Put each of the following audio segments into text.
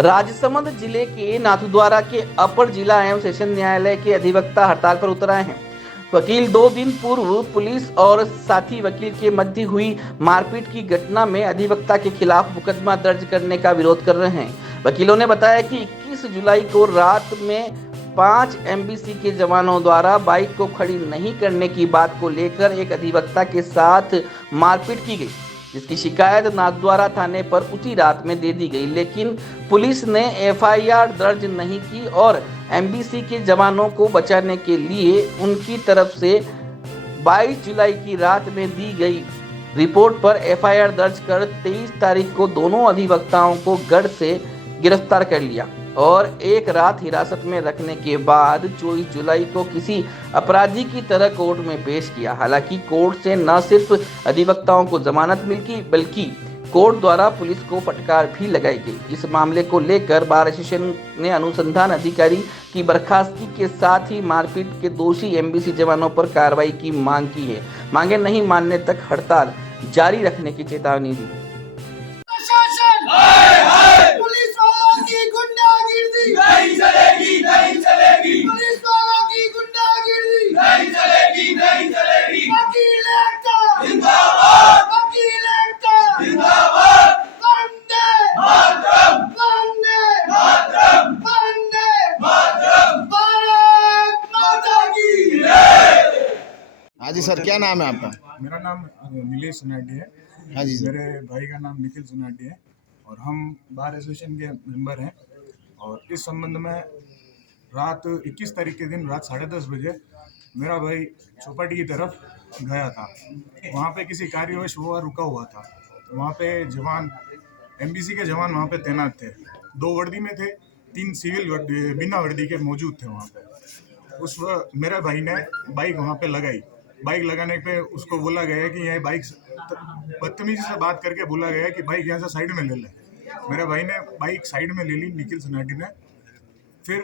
राजसमंद जिले के नाथद्वारा के अपर जिला एवं सेशन न्यायालय के अधिवक्ता हड़ताल पर उतर आए हैं। वकील 2 दिन पूर्व पुलिस और साथी वकील के मध्य हुई मारपीट की घटना में अधिवक्ता के खिलाफ मुकदमा दर्ज करने का विरोध कर रहे हैं। वकीलों ने बताया कि 21 जुलाई को रात में 5 एमबीसी के जवानों द्वारा बाइक को खड़ी नहीं करने की बात को लेकर एक अधिवक्ता के साथ मारपीट की गई, जिसकी शिकायत नाथद्वारा थाने पर उसी रात में दे दी गई, लेकिन पुलिस ने एफआईआर दर्ज नहीं की और एमबीसी के जवानों को बचाने के लिए उनकी तरफ से 22 जुलाई की रात में दी गई रिपोर्ट पर एफआईआर दर्ज कर 23 तारीख को दोनों अधिवक्ताओं को गढ़ से गिरफ्तार कर लिया और एक रात हिरासत में रखने के बाद 24 जुलाई को किसी अपराधी की तरह कोर्ट में पेश किया। हालांकि कोर्ट से न सिर्फ अधिवक्ताओं को जमानत मिली बल्कि कोर्ट द्वारा पुलिस को फटकार भी लगाई गई। इस मामले को लेकर बार एसोसिएशन ने अनुसंधान अधिकारी की बर्खास्तगी के साथ ही मारपीट के दोषी एमबीसी जवानों पर कार्रवाई की मांग की है। मांगे नहीं मानने तक हड़ताल जारी रखने की चेतावनी दी। पुलिस वालों की गुंडागिर्दी नहीं चलेगी, नहीं चलेगी, पुलिस वालों की गुंडागिर्दी नहीं चलेगी, नहीं चलेगी। वकील एकता जिंदाबाद, वकील एकता जिंदाबाद। वंदे मातरम, वंदे मातरम, वंदे मातरम। भारत माता की जय। हाँ जी सर, क्या नाम है आपका? मेरा नाम नीलेश सुनाडी है। हाँ जी सर। मेरे भाई का नाम निखिल सुनाडी है और हम बार एसोसिएशन के मेंबर हैं। और इस संबंध में रात 21 तारीख के दिन रात 10:30 बजे मेरा भाई चौपाटी की तरफ गया था। वहाँ पे किसी कार्यवश वो रुका हुआ था। वहाँ पे जवान एमबीसी के जवान वहाँ पे तैनात थे। 2 वर्दी में थे, 3 सिविल बिना वर्दी के मौजूद थे वहाँ पे। उस वक्त मेरे भाई ने बाइक वहाँ पे लगाई। बाइक लगाने पे उसको बोला गया कि यह बाइक बदतमीजी से बात करके बोला गया कि बाइक यहाँ से साइड में ले ले। मेरे भाई ने बाइक साइड में ले ली, निखिल सुनाडी ने। फिर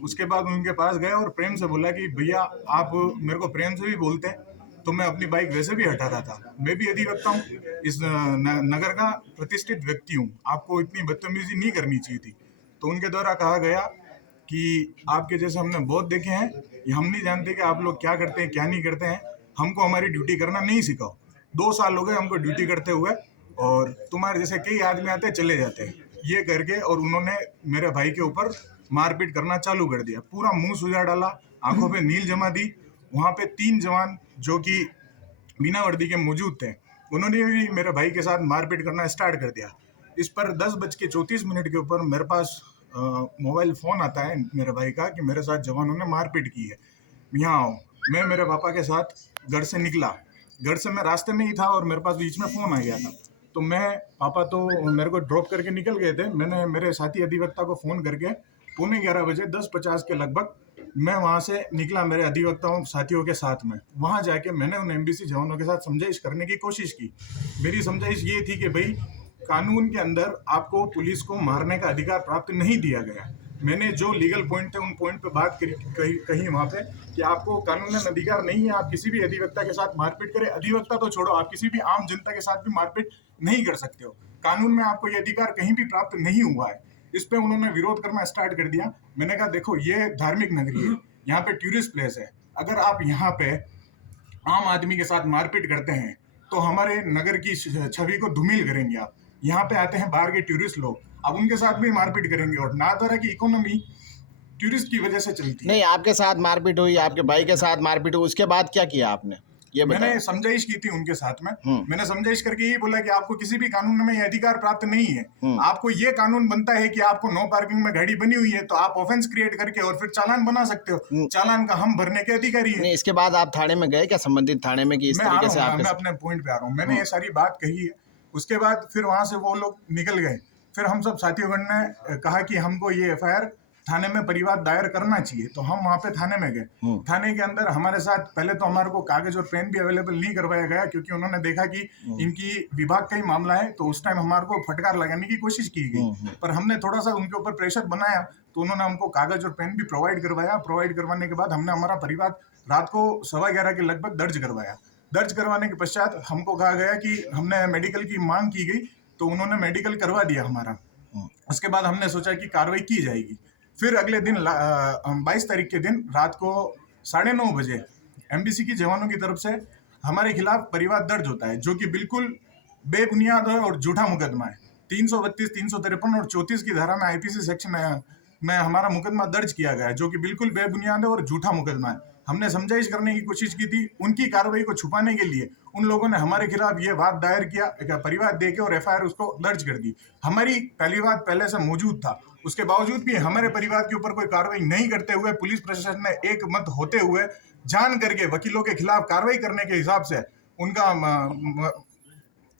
उसके बाद उनके पास गए और प्रेम से बोला कि भैया आप मेरे को प्रेम से भी बोलते तो मैं अपनी बाइक वैसे भी हटा रहा था। मैं भी अधिवक्ता हूँ, इस नगर का प्रतिष्ठित व्यक्ति हूँ, आपको इतनी बदतमीजी नहीं करनी चाहिए थी। तो उनके द्वारा कहा गया कि आपके जैसे हमने बहुत देखे हैं, ये हम नहीं जानते कि आप लोग क्या करते हैं क्या नहीं करते हैं। हमको हमारी ड्यूटी करना नहीं सिखाओ। 2 साल हो गए हमको ड्यूटी करते हुए और तुम्हारे जैसे कई आदमी आते हैं चले जाते हैं, ये करके। और उन्होंने मेरे भाई के ऊपर मारपीट करना चालू कर दिया। पूरा मुंह सुजा डाला, आंखों पे नील जमा दी। वहाँ पे 3 जवान जो कि बिना वर्दी के मौजूद थे, उन्होंने भी मेरे भाई के साथ मारपीट करना स्टार्ट कर दिया। इस पर 10:34 के ऊपर मेरे पास मोबाइल फ़ोन आता है मेरे भाई का कि मेरे साथ जवानों ने मारपीट की है, यहाँ आओ। मैं मेरे पापा के साथ घर से निकला। घर से मैं रास्ते में ही था और मेरे पास बीच में फ़ोन आ गया था। तो मैं पापा तो मेरे को ड्रॉप करके निकल गए थे। मैंने मेरे साथी अधिवक्ता को फ़ोन करके 11:15 बजे 10:50 के लगभग मैं वहाँ से निकला मेरे अधिवक्ताओं साथियों के साथ में। वहाँ जाके मैंने उन एमबीसी जवानों के साथ समझाइश करने की कोशिश की। मेरी समझाइश ये थी कि भाई कानून के अंदर आपको पुलिस को मारने का अधिकार प्राप्त नहीं दिया गया। मैंने जो लीगल पॉइंट थे उन पॉइंट पे बात कही वहाँ पे कि आपको कानून में अधिकार नहीं है आप किसी भी अधिवक्ता के साथ मारपीट करें। अधिवक्ता तो छोड़ो, आप किसी भी आम जनता के साथ भी मारपीट नहीं कर सकते हो। कानून में आपको ये अधिकार कहीं भी प्राप्त नहीं हुआ है। इस पे उन्होंने विरोध करना स्टार्ट कर दिया। मैंने कहा देखो ये धार्मिक नगरी है, यहाँ पे टूरिस्ट प्लेस है। अगर आप यहाँ पे आम आदमी के साथ मारपीट करते हैं तो हमारे नगर की छवि को धूमिल करेंगे आप। यहाँ पे आते हैं बाहर के टूरिस्ट लोग, अब उनके साथ भी मारपीट करेंगे। और नाथद्वारा की इकोनॉमी टूरिस्ट की वजह से चलती है। नहीं, आपके साथ मारपीट हुई, आपके भाई के साथ मारपीट हुई, उसके बाद क्या किया आपने, ये बताएं। मैंने समझाइश की थी उनके साथ में। मैंने समझाइश करके ये बोला कि आपको किसी भी कानून में ये अधिकार प्राप्त नहीं है। आपको ये कानून बनता है कि आपको नो पार्किंग में गाड़ी बनी हुई है तो आप ऑफेंस क्रिएट करके और फिर चालान बना सकते हो। चालान का हम भरने के अधिकारी हैं। नहीं, इसके बाद आप थाने में गए क्या, संबंधित थाने में, कि इस तरीके से मैं अपने पॉइंट पे आ रहा हूँ। मैंने ये सारी बात कही है। उसके बाद फिर वहां से वो लोग निकल गए। फिर हम सब साथियों ने कहा कि हमको ये एफआईआर थाने में परिवाद दायर करना चाहिए। तो हम वहाँ पे थाने में गए। थाने के अंदर हमारे साथ पहले तो हमारे को कागज और पेन भी अवेलेबल नहीं करवाया गया, क्योंकि उन्होंने देखा कि इनकी विभाग का ही मामला है। तो उस टाइम हमारे को फटकार लगाने की कोशिश की गई, पर हमने थोड़ा सा उनके ऊपर प्रेशर बनाया तो उन्होंने हमको कागज और पेन भी प्रोवाइड करवाया। प्रोवाइड करवाने के बाद हमने हमारा परिवाद रात को 11:15 के लगभग दर्ज करवाया। दर्ज करवाने के पश्चात हमको कहा गया कि हमने मेडिकल की मांग की गई, तो उन्होंने मेडिकल करवा दिया हमारा। उसके बाद हमने सोचा कि कार्रवाई की जाएगी। फिर अगले दिन 22 तारीख के दिन रात को 9:30 बजे एमबीसी के जवानों की तरफ से हमारे खिलाफ परिवाद दर्ज होता है, जो कि बिल्कुल बेबुनियाद है और झूठा मुकदमा है। 332, 353 और 34 की धारा में आईपीसी सेक्शन में हमारा मुकदमा दर्ज किया गया है, जो कि बिल्कुल बेबुनियाद है और झूठा मुकदमा है। हमने समझाइश करने की कोशिश की थी, उनकी कार्रवाई को छुपाने के लिए उन लोगों ने हमारे खिलाफ ये वाद दायर किया, परिवाद देके और एफआईआर उसको दर्ज कर दी। हमारी परिवाद पहले से मौजूद था, उसके बावजूद भी हमारे परिवार के ऊपर कोई कार्रवाई नहीं करते हुए पुलिस प्रशासन ने एक मत होते हुए जान करके वकीलों के खिलाफ कार्रवाई करने के हिसाब से उनका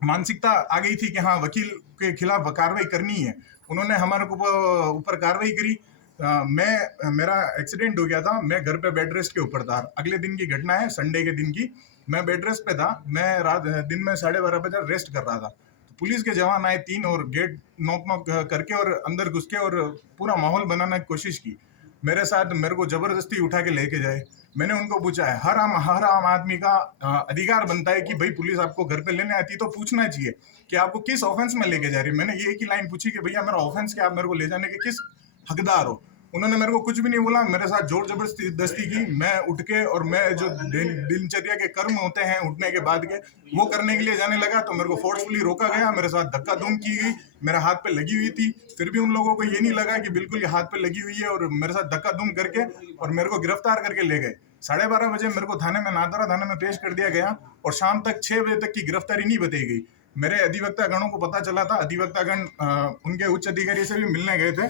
मानसिकता आ गई थी कि हाँ वकील के खिलाफ कार्रवाई करनी है। उन्होंने हमारे ऊपर कार्रवाई करी। मेरा एक्सीडेंट हो गया था, मैं घर पे बेड रेस्ट के ऊपर था। अगले दिन की घटना है, संडे के दिन की। मैं बेड रेस्ट पे था, मैं दिन में 12:30 बजे रेस्ट कर रहा था। तो पुलिस के जवान आए 3 और गेट नॉक करके और अंदर घुस के और पूरा माहौल बनाने की कोशिश की। मेरे को जबरदस्ती उठा के लेके जाए। मैंने उनको पूछा है, हर आम आदमी का अधिकार बनता है कि भाई पुलिस आपको घर पे लेने आती है तो पूछना चाहिए कि आपको किस ऑफेंस में लेके जा रही है। मैंने ये एक ही लाइन पूछी कि भैया मेरा ऑफेंस क्या, आप मेरे को ले जाने के किस हकदार हो। उन्होंने मेरे को कुछ भी नहीं बोला, मेरे साथ जोर जबरदस्ती की। मैं उठ के और मैं जो दिनचर्या के कर्म होते हैं उठने के बाद के, वो करने के लिए जाने लगा तो मेरे को फोर्सफुली रोका गया, मेरे साथ धक्का धूम की गई। मेरे हाथ पे लगी हुई थी, फिर भी उन लोगों को ये नहीं लगा कि बिल्कुल ये हाथ पे लगी हुई है, और मेरे साथ धक्का धूम करके और मेरे को गिरफ्तार करके ले गए। 12:30 बजे मेरे को नादरा थाने में पेश कर दिया गया और शाम तक 6 बजे तक की गिरफ्तारी नहीं बताई गई। मेरे अधिवक्ता गणों को पता चला था, अधिवक्ता गण उनके उच्च अधिकारी से भी मिलने गए थे।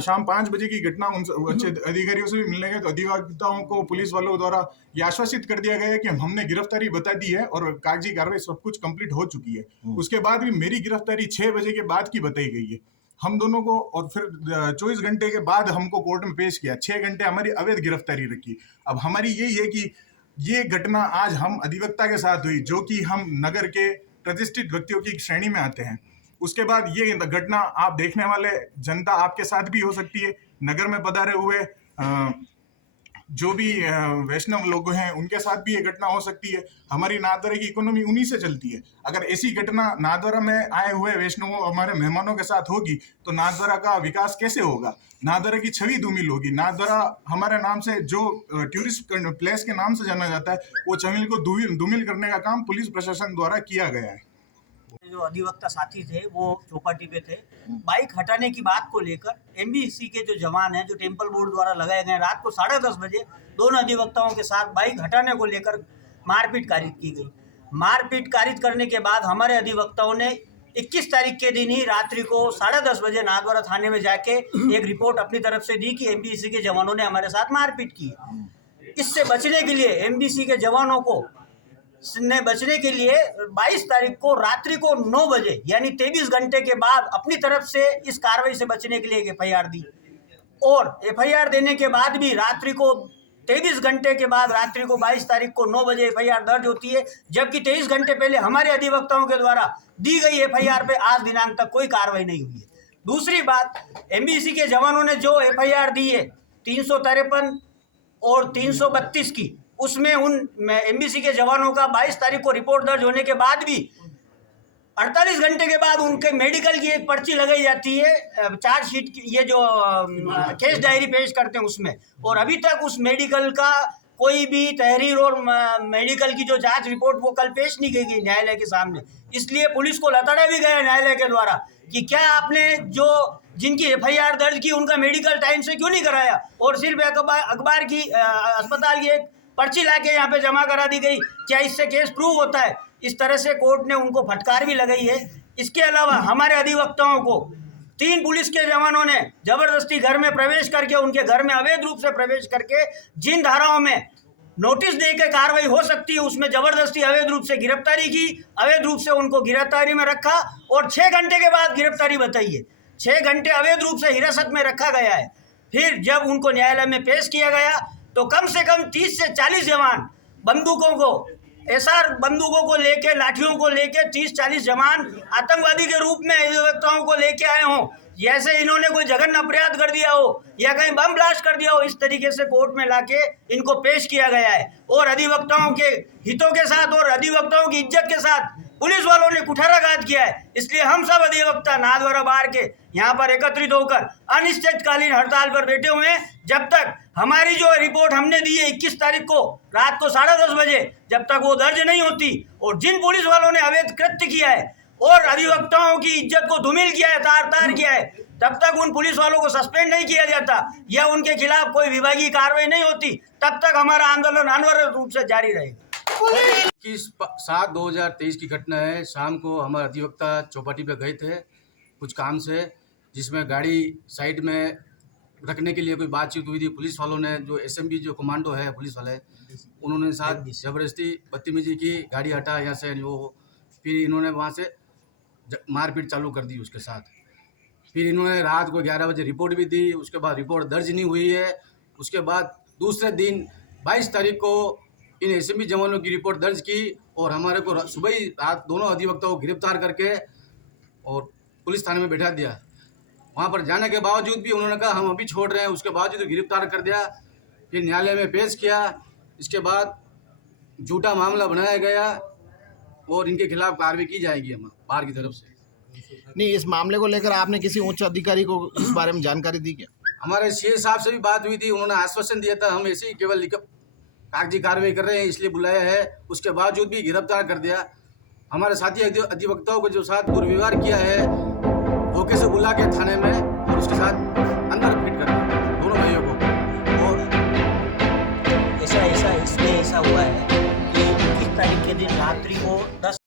शाम 5 बजे की घटना, उन उच्च अधिकारियों से भी मिलने गए तो अधिवक्ताओं को पुलिस वालों द्वारा ये आश्वासित कर दिया गया है कि हमने गिरफ्तारी बता दी है और कागजी कार्रवाई सब कुछ कंप्लीट हो चुकी है। उसके बाद भी मेरी गिरफ्तारी 6 बजे के बाद की बताई गई है हम दोनों को, और फिर 24 घंटे के बाद हमको कोर्ट में पेश किया। 6 घंटे हमारी अवैध गिरफ्तारी रखी। अब हमारी यही है कि ये घटना आज हम अधिवक्ता के साथ हुई, जो कि हम नगर के प्रतिष्ठित व्यक्तियों की श्रेणी में आते हैं। उसके बाद ये घटना आप देखने वाले जनता आपके साथ भी हो सकती है। नगर में पधारे हुए जो भी वैष्णव लोग हैं उनके साथ भी ये घटना हो सकती है। हमारी नाथद्वारा की इकोनॉमी उन्हीं से चलती है। अगर ऐसी घटना नाथद्वारा में आए हुए वैष्णवों हमारे मेहमानों के साथ होगी तो नाथद्वारा का विकास कैसे होगा? नाथद्वारा की छवि धूमिल होगी। नाथद्वारा हमारे नाम से जो टूरिस्ट प्लेस के नाम से जाना जाता है, वो छवि को धूमिल करने का काम पुलिस प्रशासन द्वारा किया गया है। जो अधिवक्ता साथी थे वो चौपाटी पे थे। बाइक हटाने की बात को लेकर एमबीसी के जो जवान हैं, जो टेम्पल बोर्ड द्वारा लगाए गए, रात को 10:30 बजे दोनों अधिवक्ताओं के साथ बाइक हटाने को लेकर मारपीट कारित की गई। मारपीट कारित करने के बाद हमारे अधिवक्ताओं ने 21 तारीख के दिन ही रात्रि को 10:30 बजे नाथद्वारा थाने में जाके एक रिपोर्ट अपनी तरफ से दी कि एमबीसी के जवानों ने हमारे साथ मारपीट की। इससे बचने के लिए एमबीसी के जवानों को बचने के लिए 22 तारीख को रात्रि को 9 बजे यानी 23 घंटे के बाद अपनी तरफ से इस कार्रवाई से बचने के लिए एक एफआईआर दी। और एफआईआर देने के बाद भी रात्रि को 23 घंटे के बाद रात्रि को 22 तारीख को 9 बजे एफआईआर दर्ज होती है, जबकि 23 घंटे पहले हमारे अधिवक्ताओं के द्वारा दी गई एफआईआर पे आज दिनांक तक कोई कार्रवाई नहीं हुई है। दूसरी बात, एमबीसी के जवानों ने जो एफआईआर दी है 353 और 332 की, उसमें उन एमबीसी के जवानों का 22 तारीख को रिपोर्ट दर्ज होने के बाद भी 48 घंटे के बाद उनके मेडिकल की एक पर्ची लगाई जाती है, चार्जशीट की, ये जो केस डायरी पेश करते हैं उसमें, और अभी तक उस मेडिकल का कोई भी तहरीर और मेडिकल की जो जांच रिपोर्ट वो कल पेश नहीं की गई न्यायालय के सामने। इसलिए पुलिस को लताड़ा भी गया न्यायालय के द्वारा कि क्या आपने जो जिनकी एफआईआर दर्ज की उनका मेडिकल टाइम से क्यों नहीं कराया, और सिर्फ अखबार की अस्पताल की एक पर्ची लाके यहाँ पे जमा करा दी गई, क्या इससे केस प्रूव होता है? इस तरह से कोर्ट ने उनको फटकार भी लगाई है। इसके अलावा हमारे अधिवक्ताओं को 3 पुलिस के जवानों ने जबरदस्ती घर में प्रवेश करके, उनके घर में अवैध रूप से प्रवेश करके, जिन धाराओं में नोटिस देकर कार्रवाई हो सकती है उसमें जबरदस्ती अवैध रूप से गिरफ्तारी की, अवैध रूप से उनको गिरफ्तारी में रखा और 6 घंटे के बाद गिरफ्तारी बताई है। 6 घंटे अवैध रूप से हिरासत में रखा गया है। फिर जब उनको न्यायालय में पेश किया गया तो कम से कम 30 से 40 जवान बंदूकों को, एसआर बंदूकों को लेके, लाठियों को लेके 30-40 जवान आतंकवादी के रूप में अधिवक्ताओं को लेके आए हों, जैसे इन्होंने कोई जघन्य अपराध कर दिया हो या कहीं बम ब्लास्ट कर दिया हो, इस तरीके से कोर्ट में लाके इनको पेश किया गया है और अधिवक्ताओं के हितों के साथ और अधिवक्ताओं की इज्जत के साथ पुलिस वालों ने कुठाराघात किया है। इसलिए हम सब अधिवक्ता नाथद्वारा बार के यहाँ पर एकत्रित होकर अनिश्चितकालीन हड़ताल पर बैठे हुए हैं, जब तक हमारी जो रिपोर्ट हमने दी है 21 तारीख को रात को 10:30 बजे, जब तक वो दर्ज नहीं होती और जिन पुलिस वालों ने अवैध कृत्य किया है और अधिवक्ताओं की इज्जत को धूमिल किया है, तार तार किया है, तब तक उन पुलिस वालों को सस्पेंड नहीं किया जाता या उनके खिलाफ कोई विभागीय कार्रवाई नहीं होती, तब तक हमारा आंदोलन अनवरत रूप से जारी रहेगा। 21/7/2023 की घटना है। शाम को हमारे अधिवक्ता चौपाटी पे गए थे कुछ काम से, जिसमें गाड़ी साइड में रखने के लिए कोई बातचीत हुई थी। पुलिस वालों ने, जो एसएमबी जो कमांडो है पुलिस वाले, उन्होंने साथ ज़बरदस्ती बदतमीजी की, गाड़ी हटा यहाँ से वो, फिर इन्होंने वहाँ से मारपीट चालू कर दी उसके साथ। फिर इन्होंने रात को 11 बजे रिपोर्ट भी दी, उसके बाद रिपोर्ट दर्ज नहीं हुई है। उसके बाद दूसरे दिन 22 तारीख को इन एसएमबी जवानों की रिपोर्ट दर्ज की और हमारे को सुबह ही रात दोनों अधिवक्ताओं को गिरफ्तार करके और पुलिस थाने में बैठा दिया। वहाँ पर जाने के बावजूद भी उन्होंने कहा हम अभी छोड़ रहे हैं, उसके बावजूद गिरफ्तार कर दिया। फिर न्यायालय में पेश किया, इसके बाद झूठा मामला बनाया गया और इनके खिलाफ कार्रवाई की जाएगी हम बाहर की तरफ से। नहीं, इस मामले को लेकर आपने किसी उच्च अधिकारी को इस बारे में जानकारी दी क्या? हमारे सीए साहब से भी बात हुई थी, उन्होंने आश्वासन दिया था हम ऐसे ही केवल कागजी कार्रवाई कर रहे हैं इसलिए बुलाया है, उसके बावजूद भी गिरफ्तार कर दिया। हमारे साथी अधिवक्ताओं को जो साथ दुर्व्यवहार किया है, धोखे से बुला के थाने में और उसके साथ अंदर फिट कर दिया दोनों भाइयों को। और ऐसा इसमें ऐसा हुआ है कि 21 तारीख के दिन रात्रि को 10